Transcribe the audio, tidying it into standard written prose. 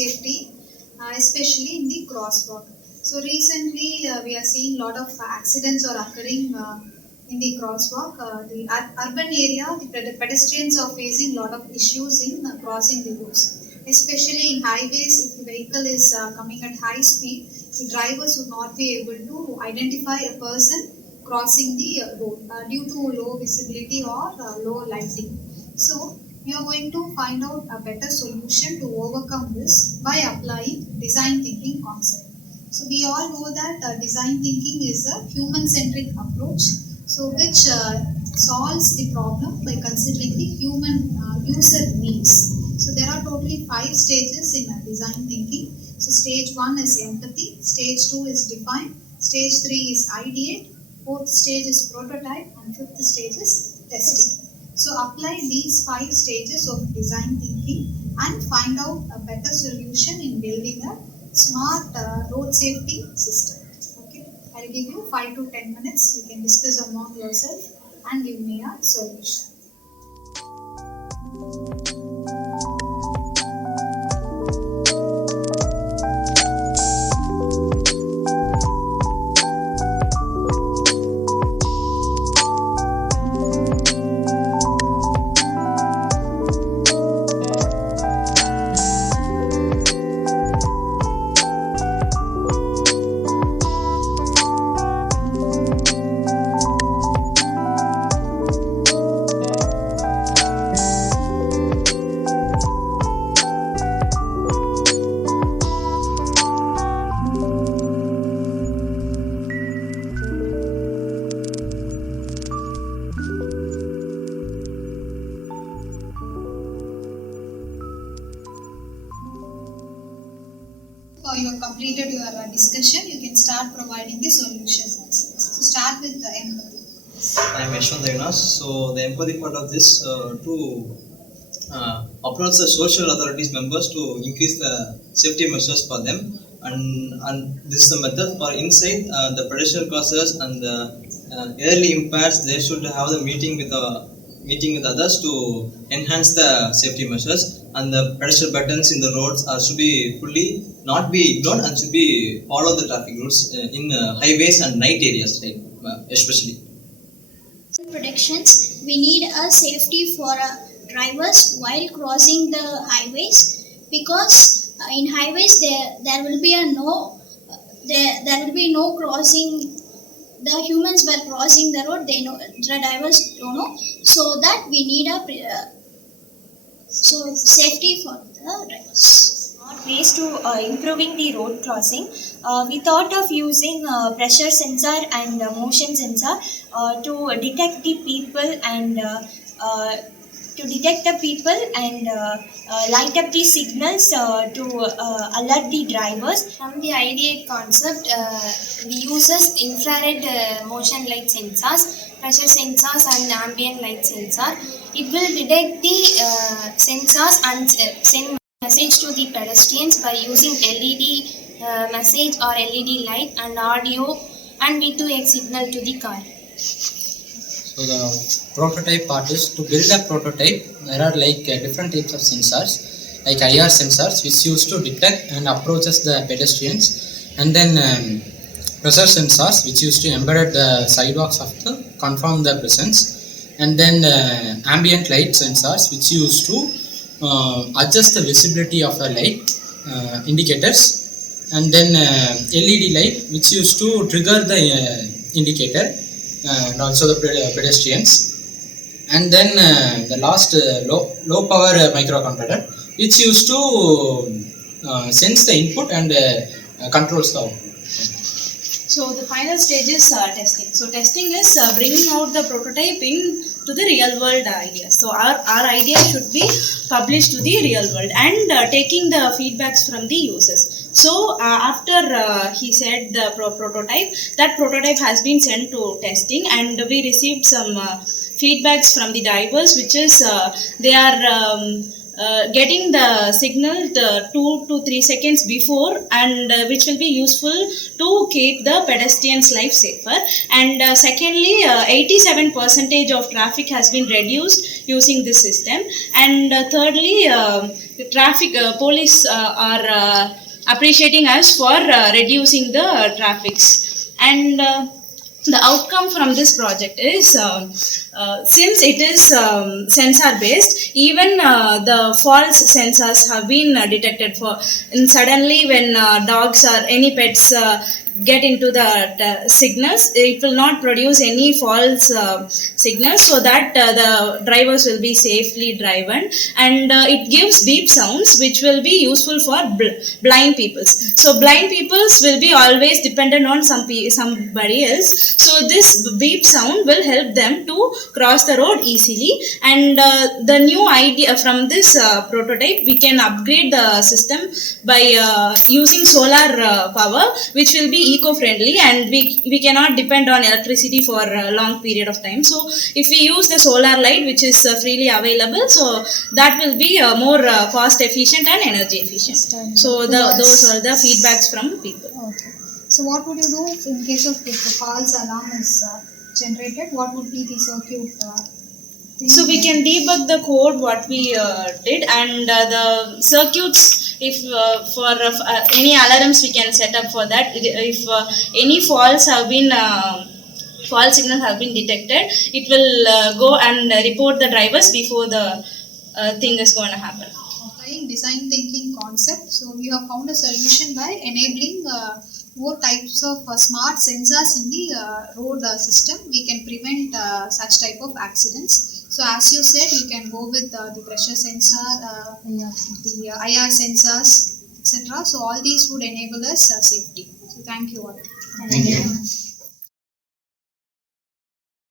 safety, especially in the crosswalk. So recently we are seeing a lot of accidents are occurring in the crosswalk. The urban area, the pedestrians are facing a lot of issues in crossing the roads. Especially in highways, if the vehicle is coming at high speed, the drivers would not be able to identify a person crossing the road due to low visibility or low lighting. So we are going to find out a better solution to overcome this by applying design thinking concept. So we all know that design thinking is a human-centric approach, so which solves the problem by considering the human user needs. So there are totally 5 stages in design thinking. So stage 1 is empathy, stage 2 is define, stage 3 is ideate, 4th stage is prototype, and 5th stage is testing. So apply these 5 stages of design thinking and find out a better solution in building a smart road safety system. Okay, I'll give you 5 to 10 minutes. You can discuss among yourself and give me a solution. You have completed your discussion, you can start providing the solutions. So start with the empathy. I am Yashwant. So the empathy part of this to approach the social authorities members to increase the safety measures for them, and this is the method for inside the pedestrian crosses and the early impairs. They should have the meeting with others to enhance the safety measures, and the pedestrian buttons in the roads should be fully not be ignored and should be follow the traffic rules in highways and night areas, right? Especially. Predictions. We need a safety for drivers while crossing the highways, because in highways there will be there will be no crossing. The humans were crossing the road, they know, the drivers don't know, so that we need a safety for the drivers. Ways to improving the road crossing, we thought of using pressure sensor and motion sensor to detect the people and light up the signals to alert the drivers. From the ideate concept, we uses infrared motion light sensors, pressure sensors and ambient light sensor. It will detect the sensors and send message to the pedestrians by using LED message or LED light and audio and V2X signal to the car. So the prototype part is to build a prototype. There are different types of sensors, like IR sensors, which used to detect and approaches the pedestrians, and then pressure sensors, which used to embed at the sidewalks of to confirm the presence, and then ambient light sensors, which used to adjust the visibility of a light indicators, and then LED light, which used to trigger the indicator and also the pedestrians, and then the last low power microcontroller, which used to sense the input and controls the output. So the final stage is testing. So testing is bringing out the prototype to the real world idea. So our idea should be published to the real world and taking the feedbacks from the users. So after he said the prototype, that prototype has been sent to testing, and we received some feedbacks from the drivers, which is they are getting the signal 2 to 3 seconds before, and which will be useful to keep the pedestrians' life safer. And secondly, 87% of traffic has been reduced using this system. And thirdly, the traffic police are appreciating us for reducing the traffics. And the outcome from this project is, since it is sensor based, even the false sensors have been detected for. And suddenly when dogs or any pets get into the signals, it will not produce any false signals, so that the drivers will be safely driven. And it gives beep sounds which will be useful for blind peoples. So blind peoples will be always dependent on somebody else, so this beep sound will help them to cross the road easily. And the new idea from this prototype, we can upgrade the system by using solar power, which will be eco-friendly, and we cannot depend on electricity for a long period of time. So if we use the solar light, which is freely available, so that will be more cost efficient and energy efficient. So those are the feedbacks from people. Okay. So what would you do in case of if the false alarm is generated? What would be the circuit? So we can debug the code what we did, and the circuits, if for any alarms we can set up for that. If any false signals have been detected, it will go and report the drivers before the thing is going to happen. Applying design thinking concept. So we have found a solution by enabling more types of smart sensors in the road system. We can prevent such type of accidents. So as you said, you can go with the pressure sensor, the IR sensors, etc. So all these would enable us safety. So thank you all. Thank you.